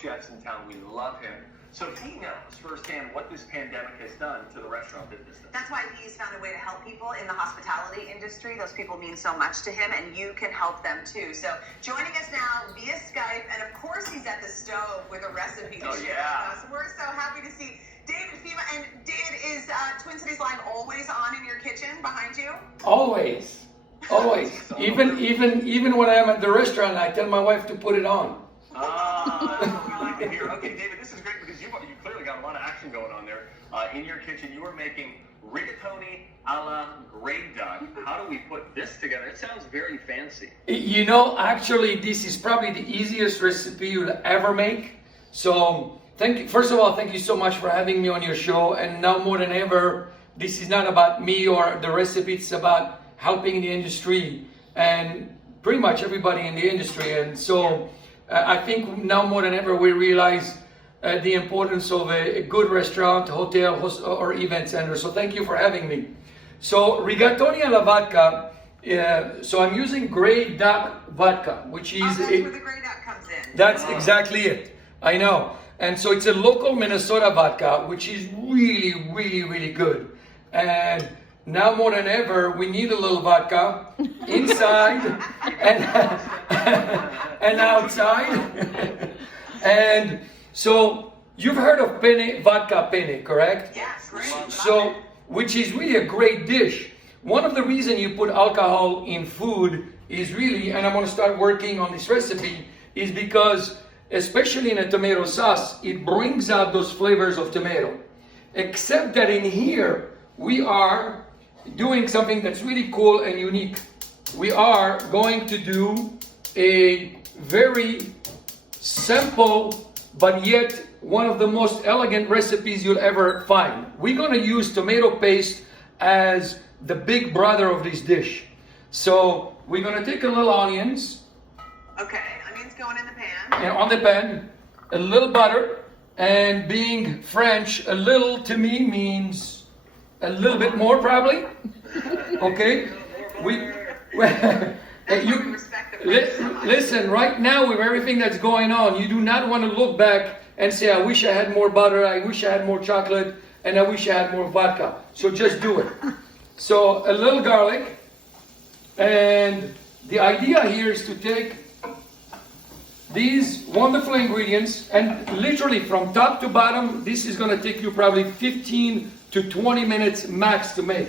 chefs in town. We love him. So he knows firsthand what this pandemic has done to the restaurant business. That's why he's found a way to help people in the hospitality industry. Those people mean so much to him, and you can help them too. So joining us now via Skype, and of course he's at the stove with a recipe to share with us. We're so happy to see David Fema. And David, is Twin Cities Live always on in your kitchen behind you? Always. Always. Even when I'm at the restaurant, I tell my wife to put it on. That's what we like to hear. Okay, David, this is great because you clearly got a lot of action going on there. In your kitchen, you are making rigatoni a la gray duck. How do we put this together? It sounds very fancy. You know, actually, this is probably the easiest recipe you'll ever make. So, first of all, thank you so much for having me on your show. And now more than ever, this is not about me or the recipe. It's about helping the industry and pretty much everybody in the industry. And so, I think now more than ever, we realize the importance of a good restaurant, hotel, or event center. So thank you for having me. So Rigatoni alla vodka. So I'm using gray duck vodka, which is that's where the gray duck comes in. That's exactly it. I know. And so it's a local Minnesota vodka, which is really, really, really good. And now more than ever, we need a little vodka inside and outside. And so you've heard of penne, vodka penne, correct? Yes, great. So, which is really a great dish. One of the reasons you put alcohol in food is really, and I'm going to start working on this recipe, is because, especially in a tomato sauce, it brings out those flavors of tomato. Except that in here, we are doing something that's really cool and unique. We are going to do a very simple, but yet one of the most elegant recipes you'll ever find. We're going to use tomato paste as the big brother of this dish. So we're going to take a little onions. Okay, onions going in the pan. And on the pan, a little butter, and being French, a little to me means a little bit more probably. Okay? Listen, right now with everything that's going on, you do not want to look back and say, I wish I had more butter, I wish I had more chocolate, and I wish I had more vodka. So just do it. So a little garlic. And the idea here is to take these wonderful ingredients, and literally from top to bottom, this is going to take you probably 15 to 20 minutes max to make.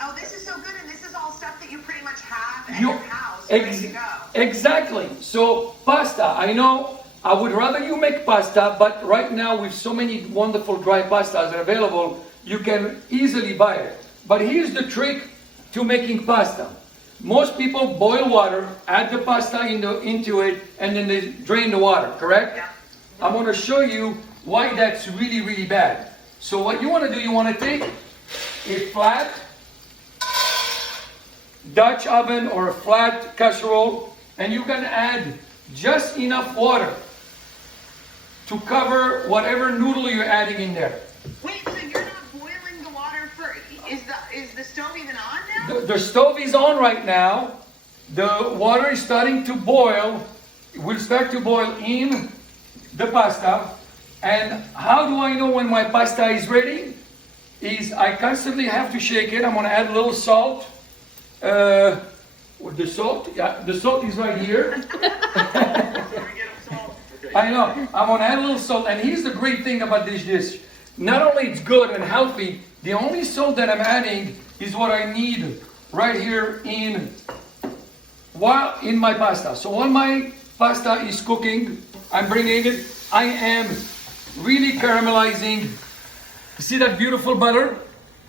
Oh, this is so good, and this is all stuff that you pretty much have at your house, ready to go. Exactly. So pasta, I know I would rather you make pasta, but right now with so many wonderful dry pastas available, you can easily buy it. But here's the trick to making pasta. Most people boil water, add the pasta into it, and then they drain the water, correct? Yeah. I'm going to show you why that's really, really bad. So what you want to do, you want to take a flat Dutch oven or a flat casserole, and you can add just enough water to cover whatever noodle you're adding in there. Wait, so you're not boiling the water for, is the stove even on now? The stove is on right now. The water is starting to boil. It will start to boil in the pasta. And how do I know when my pasta is ready? I constantly have to shake it. I'm going to add a little salt. With the salt? Yeah, the salt is right here. I know. I'm going to add a little salt. And here's the great thing about this dish. Not only it's good and healthy, the only salt that I'm adding is what I need right here in my pasta. So while my pasta is cooking, I'm bringing it. I am really caramelizing. See that beautiful butter?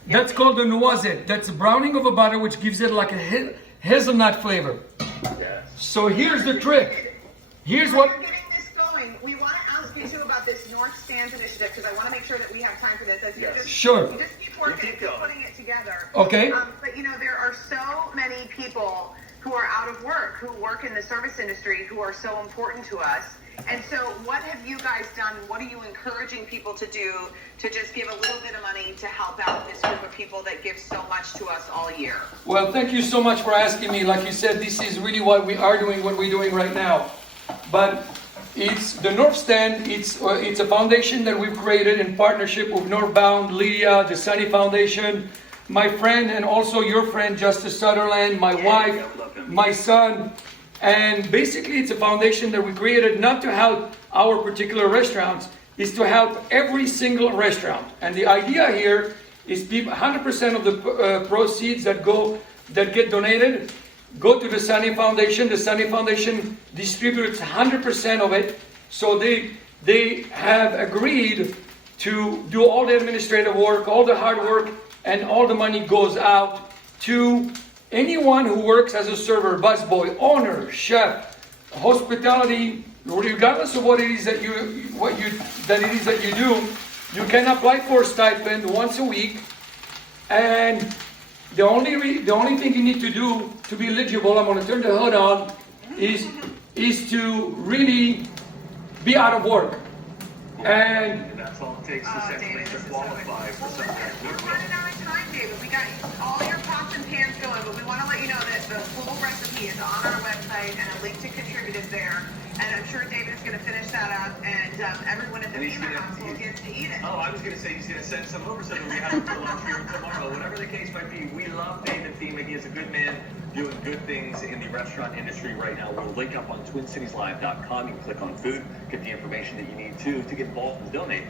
That's called the noisette. That's a browning of a butter which gives it like a hazelnut flavor. Yes. So here's the trick. Here's While what... you're getting this going, we want to ask you too about this North Stands initiative, because I want to make sure that we have time for this. As you Yes. just, Sure. You just keep working, keep putting it together. Okay. But you know, there are so many people who are out of work, who work in the service industry, who are so important to us. And so what have you guys done? What are you encouraging people to do to just give a little bit of money to help out this group of people that give so much to us all year? Well, thank you so much for asking me. Like you said, this is really what we are doing, what we're doing right now. But it's the North Stand. It's a foundation that we've created in partnership with Northbound, Lydia, the Sunny Foundation, my friend, and also your friend Justice Sutherland, my wife, my son. And basically, it's a foundation that we created not to help our particular restaurants, is to help every single restaurant. And the idea here is 100% of the proceeds that get donated go to the Sunny Foundation. The Sunny Foundation distributes 100% of it. So they have agreed to do all the administrative work, all the hard work, and all the money goes out to anyone who works as a server, busboy, owner, chef, hospitality, regardless of what it is that you do. You can apply for a stipend once a week, and the only thing you need to do to be eligible, I'm going to turn the hood on, is to really be out of work. And that's all it takes to essentially to qualify for something. We're running out of time, David. We got all your pots and pans going, but we want to let you know that the full recipe is on our website and a link to contribute is there. And I'm sure David is going to finish that up, and everyone in the Beamer household gets to eat it. Oh, I was going to say he's going to send some over so that we have it for lunch here tomorrow. Whatever the case might be, we love David Thiemann. He is a good man doing good things in the restaurant industry right now. We'll link up on TwinCitiesLive.com. You can click on food, get the information that you need to get involved and donate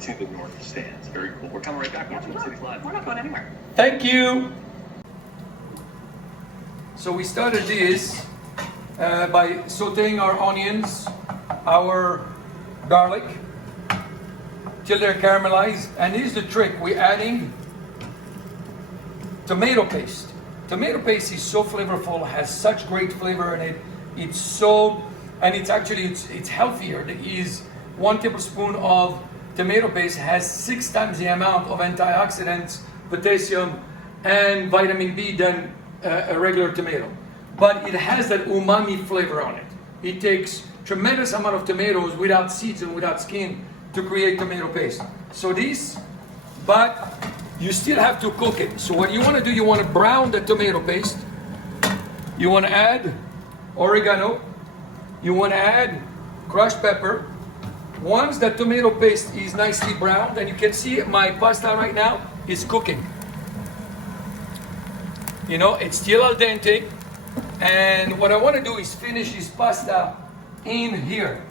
to the North Stands. Very cool. We're coming right back on Twin Cities Live. We're not going anywhere. thank you. So we started this by sauteing our onions, our garlic, till they're caramelized. And here's the trick: we're adding tomato paste. Tomato paste is so flavorful, has such great flavor in it. It's healthier. There is 1 tablespoon of tomato paste has 6 times the amount of antioxidants, potassium, and vitamin B than a regular tomato. But it has that umami flavor on it. It takes tremendous amount of tomatoes without seeds and without skin to create tomato paste. So but you still have to cook it. So what you want to do, you want to brown the tomato paste. You want to add oregano. You want to add crushed pepper. Once the tomato paste is nicely browned, and you can see my pasta right now is cooking. You know, it's still al dente. And what I want to do is finish this pasta in here.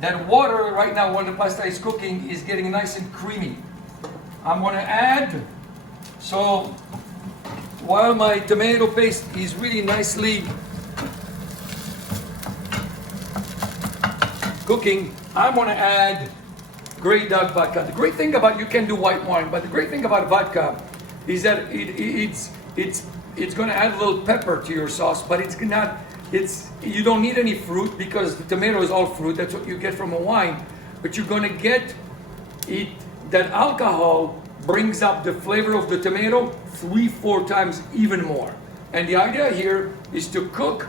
That water right now, when the pasta is cooking, is getting nice and creamy. I'm going to add, so while my tomato paste is really nicely cooking, I'm going to add Grey Dog vodka. The great thing about, you can do white wine, but the great thing about vodka is that it's going to add a little pepper to your sauce, but you don't need any fruit because the tomato is all fruit. That's what you get from a wine. But you're going to get it, that alcohol brings up the flavor of the tomato 3-4 times even more. And the idea here is to cook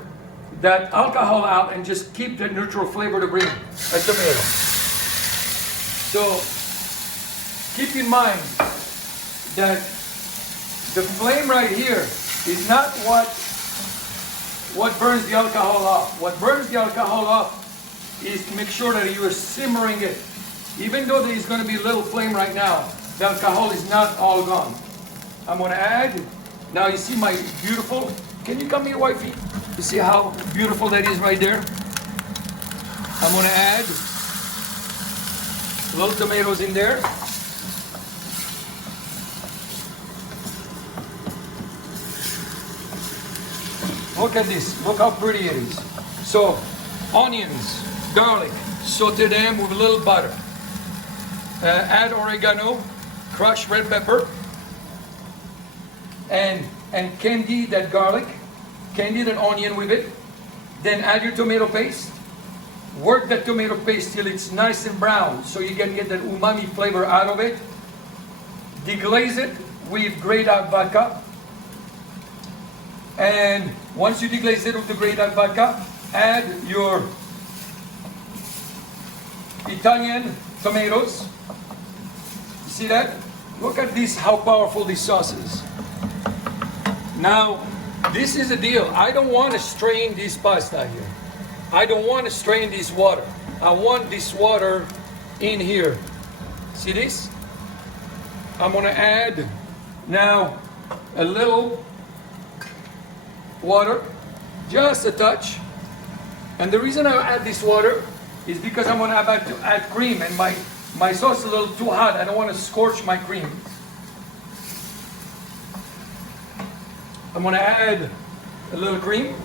that alcohol out and just keep the neutral flavor to bring a tomato. So keep in mind that the flame right here is not what burns the alcohol off. What burns the alcohol off is to make sure that you are simmering it. Even though there is going to be a little flame right now, the alcohol is not all gone. I'm going to add, now you see my beautiful, can you come here, wifey? You see how beautiful that is right there? I'm going to add little tomatoes in there. Look at this, look how pretty it is. So, onions, garlic, saute them with a little butter. Add oregano, crushed red pepper, and candy that garlic, candy that onion with it. Then add your tomato paste. Work that tomato paste till it's nice and brown so you can get that umami flavor out of it. Deglaze it with Grey Dog vodka. And once you deglaze it with the Grey Dog vodka, add your Italian tomatoes. You see that? Look at this, how powerful this sauce is. Now, this is the deal. I don't want to strain this pasta here. I don't want to strain this water. I want this water in here. See this? I'm going to add now a little water, just a touch. And the reason I add this water is because I'm going to add cream, and my sauce is a little too hot. I don't want to scorch my cream. I'm going to add a little cream.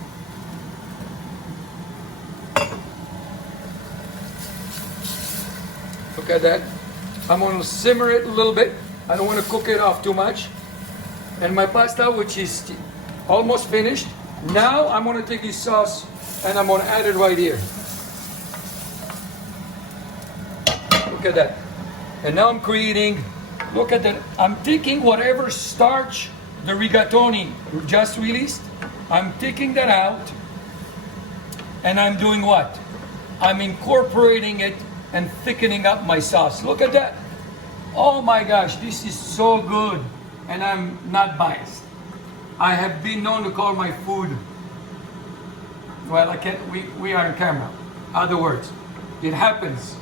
Look at that. I'm going to simmer it a little bit. I don't want to cook it off too much. And my pasta, which is almost finished. Now I'm going to take this sauce and I'm going to add it right here. Look at that. And now I'm creating, look at that. I'm taking whatever starch the rigatoni just released. I'm taking that out. And I'm doing what? I'm incorporating it and thickening up my sauce. Look at that. Oh my gosh, this is so good. And I'm not biased. I have been known to call my food, well, I can't, we are on camera. Other words, it happens.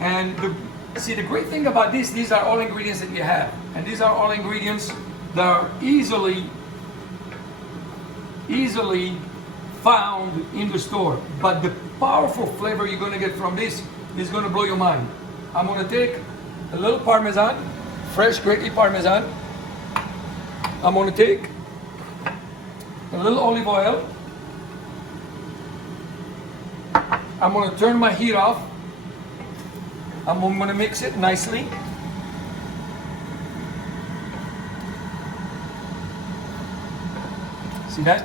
And see, the great thing about this, these are all ingredients that you have. And these are all ingredients that are easily found in the store. But the powerful flavor you're gonna get from this is gonna blow your mind. I'm gonna take a little Parmesan, fresh grated Parmesan. I'm gonna take a little olive oil. I'm gonna turn my heat off. I'm gonna mix it nicely. See that?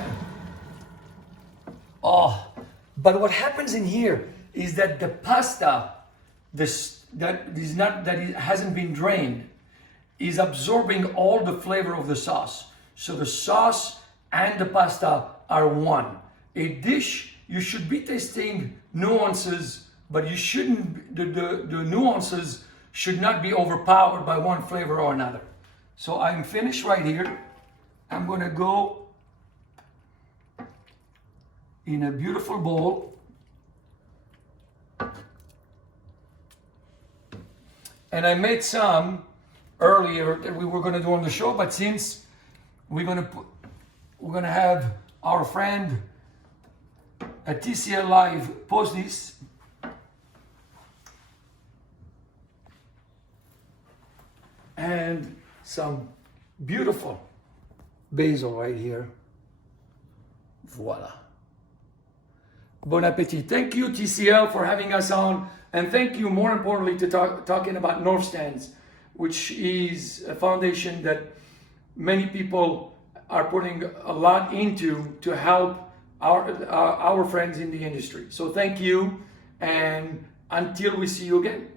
Oh, but what happens in here is that the pasta, that it hasn't been drained, is absorbing all the flavor of the sauce. So the sauce and the pasta are one. A dish, you should be tasting nuances, but you shouldn't, the nuances should not be overpowered by one flavor or another. So I'm finished right here. I'm gonna go in a beautiful bowl. And I made some earlier that we were gonna do on the show, but since we're gonna have our friend at TCL Live post this, and some beautiful basil right here. Voila. Bon appetit. Thank you, TCL, for having us on. And thank you, more importantly, to talking about North Stands, which is a foundation that many people are putting a lot into to help our friends in the industry. So thank you, and until we see you again.